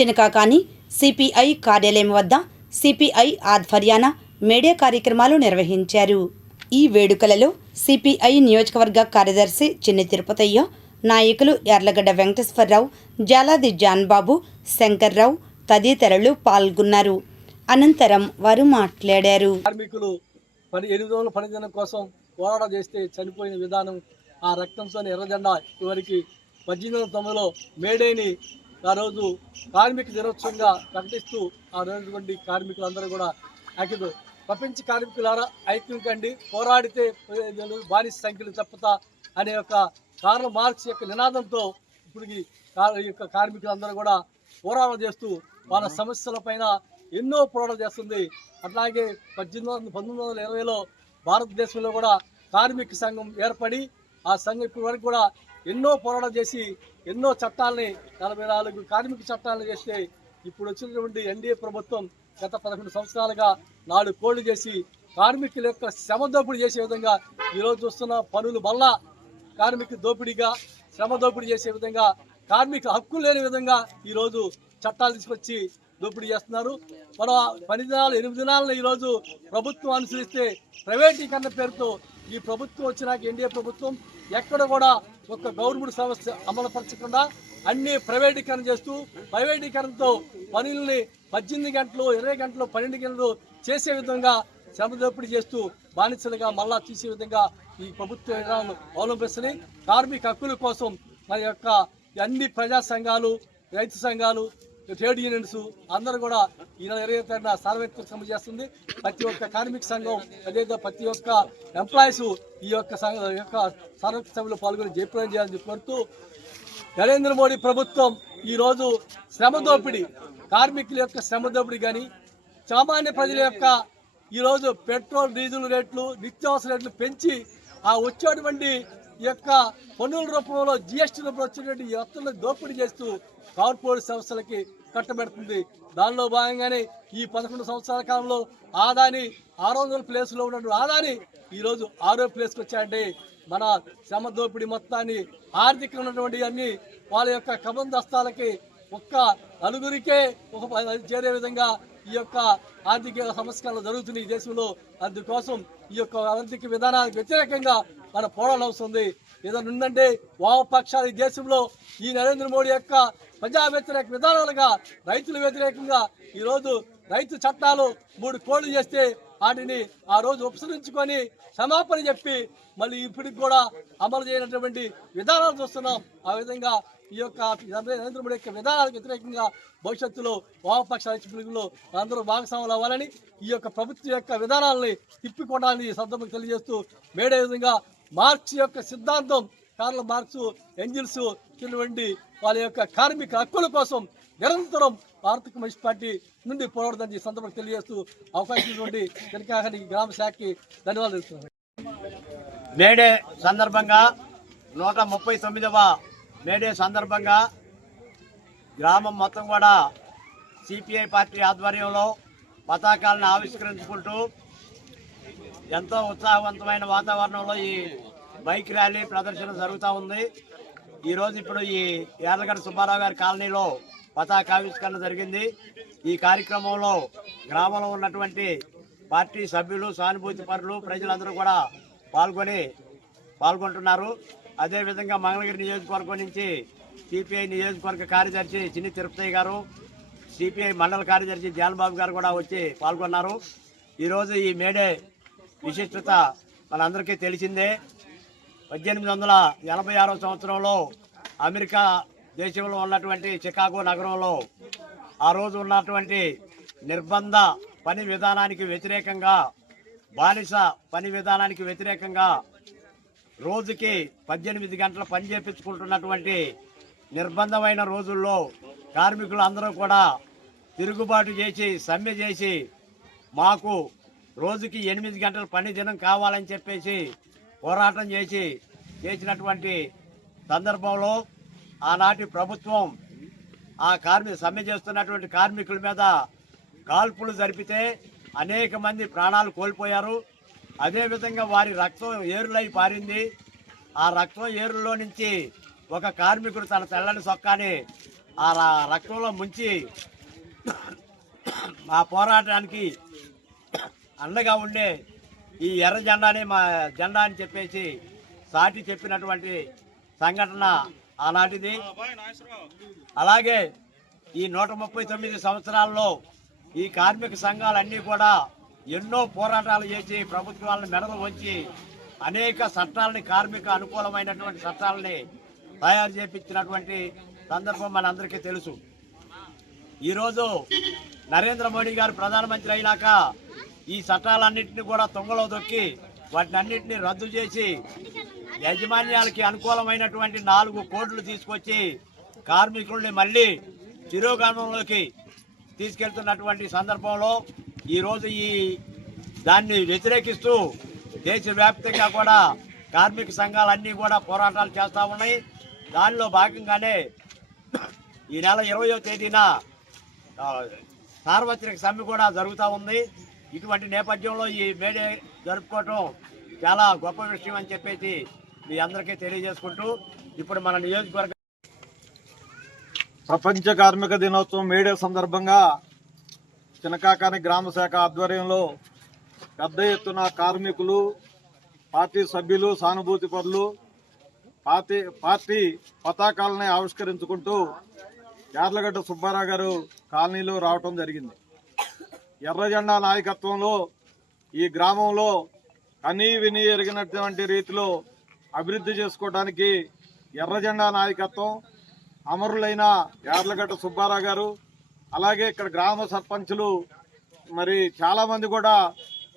Chinakakani CPI కార్యాలయం వద్ద CPI ఆధ్వర్యాన media కార్యక్రమాలు నిర్వహించారు. ఈ వేడుకలలో సిపిఐ నియోజకవర్గ కార్యదర్శి చిన్ని తిరుపతయ్య నాయకులు ఎర్లగడ్డ వెంకటేశ్వరరావు జాలాది జాన్బాబు శంకర్రావు తదితరులు పాల్గొన్నారు. అనంతరం వారు మాట్లాడారు. కార్మికులు పని ఎనిమిది రోజుల పనిచేయడం కోసం పోరాటం చేస్తే చనిపోయిన విధానం ఆ రక్తంతో ఎర్రజెండా చివరికి పద్దెనిమిది వందల తొమ్మిదిలో మేడేని ఆ రోజు కార్మిక దినోత్సవంగా ప్రకటిస్తూ ఆ రోజు కార్మికులందరూ కూడా ఐక్యత ప్రపంచ కార్మికులారా ఐక్యం కండి పోరాడితే బానిస సంఖ్యలు తప్పుతా అనే యొక్క కార్ల మార్క్స్ యొక్క నినాదంతో ఇప్పుడు యొక్క కార్మికులందరూ కూడా పోరాటం చేస్తూ వాళ్ళ సమస్యలపైన ఎన్నో పోరాటం చేస్తుంది. అట్లాగే పద్దెనిమిది వందల పంతొమ్మిది వందల ఇరవైలో భారతదేశంలో కూడా కార్మిక సంఘం ఏర్పడి ఆ సంఘం ఇప్పటి వరకు కూడా ఎన్నో పోరాటం చేసి ఎన్నో చట్టాలని నలభై నాలుగు కార్మిక చట్టాలను చేస్తే ఇప్పుడు వచ్చినటువంటి ఎన్డీఏ ప్రభుత్వం గత పదకొండు సంవత్సరాలుగా నాలుగు కోళ్ళు చేసి కార్మికుల యొక్క శ్రమ దోపిడీ చేసే విధంగా ఈరోజు చూస్తున్న పనులు వల్ల కార్మిక దోపిడీగా శ్రమ దోపిడీ చేసే విధంగా కార్మిక హక్కులు లేని విధంగా ఈరోజు చట్టాలు తీసుకొచ్చి దోపిడీ చేస్తున్నారు. మన పని దినాలు ఎనిమిది దినాలను ఈరోజు ప్రభుత్వం అనుసరిస్తే ప్రైవేటీకరణ పేరుతో ఈ ప్రభుత్వం వచ్చినాక ఎన్డీఏ ప్రభుత్వం ఎక్కడ కూడా ఒక గవర్నమెంట్ సంస్థ అమలుపరచకుండా అన్ని ప్రైవేటీకరణ చేస్తూ ప్రైవేటీకరణతో పనుల్ని పద్దెనిమిది గంటలు ఇరవై గంటలు పన్నెండు గంటలు చేసే విధంగా శ్రమ దోపిడీ చేస్తూ బానిసలుగా మళ్ళా తీసే విధంగా ఈ ప్రభుత్వ విధానాలను అవలంబిస్తుంది కార్మిక హక్కుల కోసం మన యొక్క అన్ని ప్రజా సంఘాలు రైతు సంఘాలు ట్రేడ్ యూనియన్స్ అందరూ కూడా ఈ నెల ఇరవై తారీఖున సార్వత్రిక సమ్మె చేస్తుంది. ప్రతి ఒక్క కార్మిక సంఘం అదేవిధంగా ప్రతి ఒక్క ఎంప్లాయీస్ ఈ యొక్క ఈ యొక్క సార్వత్రిక సభలో పాల్గొని జయప్రదం చేయాలని కోరుతూ నరేంద్ర మోడీ ప్రభుత్వం ఈరోజు శ్రమ దోపిడీ కార్మికుల యొక్క శ్రమ దోపిడీ కానీ సామాన్య ప్రజల యొక్క ఈరోజు పెట్రోల్ డీజిల్ రేట్లు నిత్యావసర రేట్లు పెంచి ఆ వచ్చేటువంటి ఈ యొక్క పన్నుల రూపంలో జిఎస్టీ రూపంలో వచ్చేటువంటి ఈ దోపిడీ చేస్తూ కార్పొరేట్ సంస్థలకి కట్టబెడుతుంది. దానిలో భాగంగానే ఈ పదకొండు సంవత్సరాల కాలంలో ఆదాని ఆరు వందల ప్లేస్లో ఉన్నటువంటి ఆదాని ఈరోజు ఆరో ప్లేస్కి వచ్చాయంటే మన శ్రమ దోపిడీ మొత్తాన్ని ఆర్థికంగా ఉన్నటువంటి అన్ని వాళ్ళ యొక్క కబందస్తాలకి ఒక్క నలుగురికే ఒక చేరే విధంగా ఈ యొక్క ఆర్థిక సంస్కరణలు జరుగుతున్నాయి ఈ దేశంలో. అందుకోసం ఈ యొక్క అవంతికి విధానానికి వ్యతిరేకంగా మన పోరాటం అవసరం ఏదైనా ఉందంటే వామపక్షాలు ఈ దేశంలో ఈ నరేంద్ర మోడీ యొక్క ప్రజా వ్యతిరేక విధానాలుగా రైతుల వ్యతిరేకంగా ఈరోజు రైతు చట్టాలు మూడు కోళ్ళు చేస్తే వాటిని ఆ రోజు ఉపసరించుకొని క్షమాపణ చెప్పి మళ్ళీ ఇప్పటికి కూడా అమలు చేయనటువంటి విధానాలు చూస్తున్నాం. ఆ విధంగా ఈ యొక్క నరేంద్ర మోడీ యొక్క విధానాలకు వ్యతిరేకంగా భవిష్యత్తులో వామపక్ష రైతులు అందరూ భాగస్వాములు అవ్వాలని ఈ యొక్క ప్రభుత్వం యొక్క విధానాలని తిప్పికొనాలని ఈ సందర్భంగా తెలియజేస్తూ మేడే విధంగా మార్క్స్ యొక్క సిద్ధాంతం కార్ల మార్క్స్ ఎంజిల్స్ ఇటువంటి వాళ్ళ యొక్క కార్మిక హక్కుల కోసం నిరంతరం భారత కమ్యూనిస్ట్ పార్టీ నుండి పోరాడుతుందని ఈ సందర్భంగా తెలియజేస్తూ అవకాశం ఇచ్చినటువంటి వెనకాకని గ్రామ శాఖకి ధన్యవాదాలు మేడే సందర్భంగా నూట ముప్పై తొమ్మిదవ మేడే సందర్భంగా గ్రామం మొత్తం కూడా సిపిఐ పార్టీ ఆధ్వర్యంలో పతాకాలను ఆవిష్కరించుకుంటూ ఎంతో ఉత్సాహవంతమైన వాతావరణంలో ఈ బైక్ ర్యాలీ ప్రదర్శన జరుగుతూ ఉంది. ఈరోజు ఇప్పుడు ఈ యార్లగడ్డ సుబ్బారావు గారి కాలనీలో పతాకావిష్కరణ జరిగింది. ఈ కార్యక్రమంలో గ్రామంలో ఉన్నటువంటి పార్టీ సభ్యులు సానుభూతి పరులు ప్రజలందరూ కూడా పాల్గొని పాల్గొంటున్నారు. అదేవిధంగా మంగళగిరి నియోజకవర్గం నుంచి సిపిఐ నియోజకవర్గ కార్యదర్శి చిన్ని తిరుపతి గారు సిపిఐ మండల కార్యదర్శి ధ్యాన్బాబు గారు కూడా వచ్చి పాల్గొన్నారు. ఈరోజు ఈ మేడే విశిష్టత మనందరికీ తెలిసిందే. పద్దెనిమిది వందల ఎనభై ఆరో సంవత్సరంలో అమెరికా దేశంలో ఉన్నటువంటి చికాగో నగరంలో ఆ రోజు ఉన్నటువంటి నిర్బంధ పని విధానానికి వ్యతిరేకంగా బానిస పని విధానానికి వ్యతిరేకంగా రోజుకి పద్దెనిమిది గంటల పని చేపించుకుంటున్నటువంటి నిర్బంధమైన రోజుల్లో కార్మికులు అందరూ కూడా తిరుగుబాటు చేసి సమ్మె చేసి మాకు రోజుకి ఎనిమిది గంటల పని దినం కావాలని చెప్పేసి పోరాటం చేసి చేసినటువంటి సందర్భంలో ఆనాటి ప్రభుత్వం ఆ కార్మిక సమ్మె చేస్తున్నటువంటి కార్మికుల మీద కాల్పులు జరిపితే అనేక మంది ప్రాణాలు కోల్పోయారు. అదేవిధంగా వారి రక్తం ఏరులై పారింది. ఆ రక్తం ఏరులో నుంచి ఒక కార్మికుడు తన తెల్లని సొక్కాని ఆ రక్తంలో ముంచి మా పోరాటానికి అండగా ఉండే ఈ ఎర్ర జెండానే మా జెండా అని చెప్పేసి సాటి చెప్పినటువంటి సంఘటన ఆనాటిది. అలాగే ఈ నూట ముప్పై తొమ్మిది సంవత్సరాల్లో ఈ కార్మిక సంఘాలన్నీ కూడా ఎన్నో పోరాటాలు చేసి ప్రభుత్వాలను మెడలు వంచి అనేక చట్టాలని కార్మిక అనుకూలమైనటువంటి చట్టాలని తయారు చేపించినటువంటి సందర్భం మనందరికీ తెలుసు. ఈరోజు నరేంద్ర మోడీ గారు ప్రధానమంత్రి అయినాక ఈ చట్టాలన్నింటినీ కూడా తొంగలో దొక్కి వాటిని అన్నింటినీ రద్దు చేసి యాజమాన్యాలకి అనుకూలమైనటువంటి నాలుగు కోట్లు తీసుకొచ్చి కార్మికుల్ని మళ్ళీ తిరోగమనంలోకి తీసుకెళ్తున్నటువంటి సందర్భంలో ఈరోజు ఈ దాన్ని వ్యతిరేకిస్తూ దేశవ్యాప్తంగా కూడా కార్మిక సంఘాలన్నీ కూడా పోరాటాలు చేస్తూ ఉన్నాయి. దానిలో భాగంగానే ఈ నెల ఇరవయో తేదీన సార్వత్రిక సమ్మె కూడా జరుగుతూ ఉంది. ఇటువంటి నేపథ్యంలో ఈ మేడే జరుపుకోవటం చాలా గొప్ప విషయం అని చెప్పేసి మీ అందరికీ తెలియజేసుకుంటూ ఇప్పుడు మన నియోజకవర్గ ప్రపంచ కార్మిక దినోత్సవం మేడే సందర్భంగా చినకాకాని గ్రామ శాఖ ఆధ్వర్యంలో పెద్ద ఎత్తున కార్మికులు పార్టీ సభ్యులు సానుభూతి పరులు పార్టీ పార్టీ పతాకాలని ఆవిష్కరించుకుంటూ యార్లగడ్డ సుబ్బారావు గారు కాలనీలో రావటం జరిగింది. ఎర్రజెండా నాయకత్వంలో ఈ గ్రామంలో కనీ విని ఎరిగినటువంటి రీతిలో అభివృద్ధి చేసుకోవడానికి ఎర్రజెండా నాయకత్వం అమరులైన యార్లగడ్డ సుబ్బారావు గారు అలాగే ఇక్కడ గ్రామ సర్పంచులు మరి చాలామంది కూడా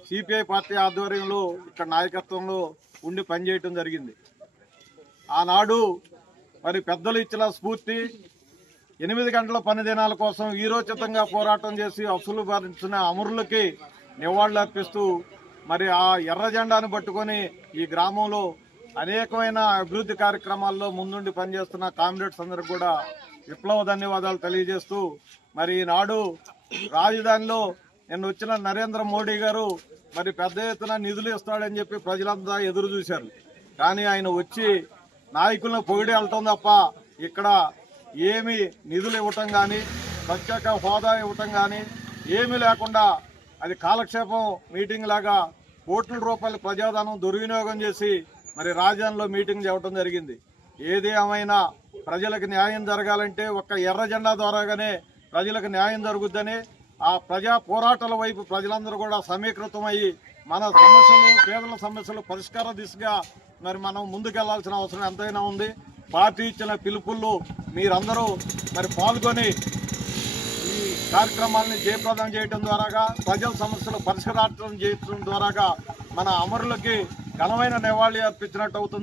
సిపిఐ పార్టీ ఆధ్వర్యంలో ఇక్కడ నాయకత్వంలో ఉండి పనిచేయటం జరిగింది. ఆనాడు మరి పెద్దలు ఇచ్చిన స్ఫూర్తి ఎనిమిది గంటల పని దినాల కోసం వీరోచితంగా పోరాటం చేసి అసలు భరించిన అమరులకి నివాళులు అర్పిస్తూ మరి ఆ ఎర్ర జెండాను పట్టుకొని ఈ గ్రామంలో అనేకమైన అభివృద్ధి కార్యక్రమాల్లో ముందుండి పనిచేస్తున్న కామ్రేడ్స్ అందరికి కూడా విప్లవ ధన్యవాదాలు తెలియజేస్తూ మరి ఈనాడు రాజధానిలో నిన్న వచ్చిన నరేంద్ర మోడీ గారు మరి పెద్ద ఎత్తున నిధులు ఇస్తాడని చెప్పి ప్రజలంతా ఎదురు చూశారు. కానీ ఆయన వచ్చి నాయకులను పొగిడి వెళ్తాం తప్ప ఇక్కడ ఏమి నిధులు ఇవ్వటం కానీ ప్రత్యేక హోదా ఇవ్వటం కానీ ఏమీ లేకుండా అది కాలక్షేపం మీటింగ్ లాగా కోట్ల రూపాయల ప్రజాధనం దుర్వినియోగం చేసి మరి రాజధానిలో మీటింగ్ చేయడం జరిగింది. ఏది ఏమైనా ప్రజలకు న్యాయం జరగాలంటే ఒక్క ఎర్ర జెండా ద్వారాగానే ప్రజలకు న్యాయం జరుగుద్దని ఆ ప్రజా పోరాటాల వైపు ప్రజలందరూ కూడా సమీకృతమయ్యి మన సమస్యలు పేదల సమస్యలు పరిష్కార దిశగా మరి మనం ముందుకెళ్ళాల్సిన అవసరం ఎంతైనా ఉంది. పార్టీ ఇచ్చిన పిలుపుల్లో మీరందరూ మరి పాల్గొని ఈ కార్యక్రమాలను జయప్రదం చేయడం ద్వారాగా ప్రజల సమస్యలు పరిష్కారం చేయడం ద్వారాగా మన అమరులకి ఘనమైన నివాళి అర్పించినట్టు అవుతుంది.